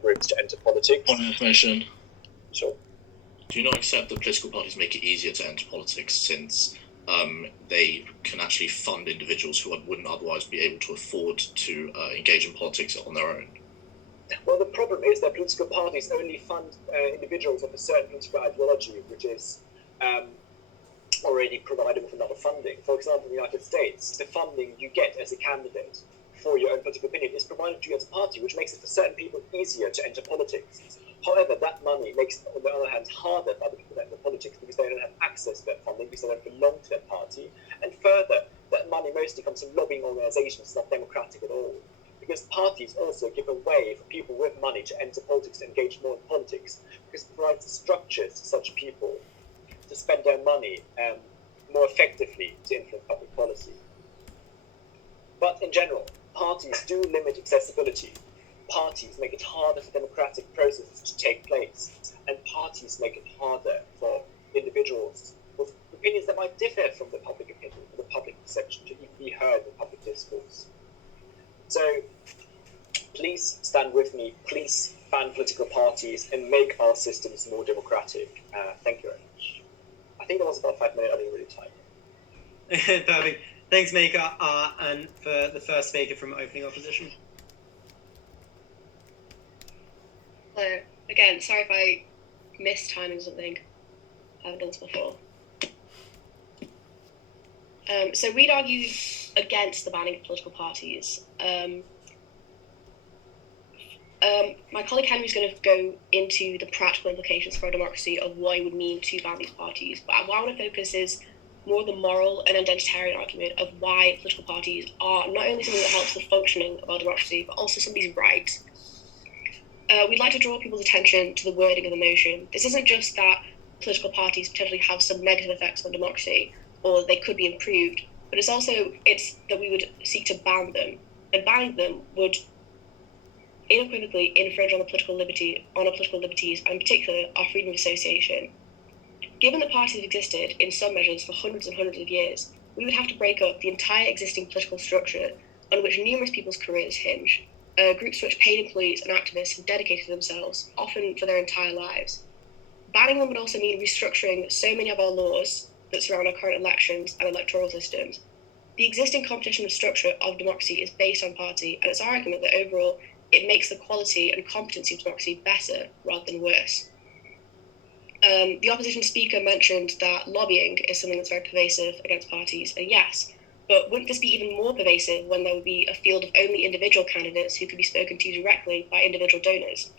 groups to enter politics. Point of information. Sure. Do you not accept that political parties make it easier to enter politics since they can actually fund individuals who wouldn't otherwise be able to afford to engage in politics on their own? Well, the problem is that political parties only fund individuals of a certain political ideology, which is already provided with a lot of funding. For example, in the United States, the funding you get as a candidate for your own political opinion is provided to you as a party, which makes it for certain people easier to enter politics. However, that money makes it, on the other hand, harder for other people to enter politics because they don't have access to that funding, because they don't belong to that party. And further, that money mostly comes from lobbying organizations. It's not democratic at all. Because parties also give a way for people with money to enter politics, and engage more in politics, because it provides the structures to such people to spend their money more effectively to influence public policy. But in general, parties do limit accessibility. Parties make it harder for democratic processes to take place, and parties make it harder for individuals with opinions that might differ from the public opinion, or the public perception, to even be heard in public discourse. So, please stand with me, please ban political parties and make our systems more democratic. Thank you very much. I think that was about 5 minutes, I didn't really time. Perfect. Thanks, Maker, and for the first speaker from opening opposition. Hello. Again, sorry if I missed time or something. I haven't done this before. So we'd argue against the banning of political parties. My colleague Henry's going to go into the practical implications for our democracy of what it would mean to ban these parties. But what I want to focus is more the moral and identitarian argument of why political parties are not only something that helps the functioning of our democracy, but also somebody's right. We'd like to draw people's attention to the wording of the motion. This isn't just that political parties potentially have some negative effects on democracy, or they could be improved, but it's that we would seek to ban them. And banning them would unequivocally infringe on our political liberties, and in particular, our freedom of association. Given that parties have existed in some measures for hundreds and hundreds of years, we would have to break up the entire existing political structure on which numerous people's careers hinge. Groups to which paid employees and activists have dedicated themselves, often for their entire lives. Banning them would also mean restructuring so many of our laws that surround our current elections and electoral systems. The existing competition structure of democracy is based on party, and it's our argument that overall it makes the quality and competency of democracy better rather than worse. The opposition speaker mentioned that lobbying is something that's very pervasive against parties, and yes, but wouldn't this be even more pervasive when there would be a field of only individual candidates who could be spoken to directly by individual donors?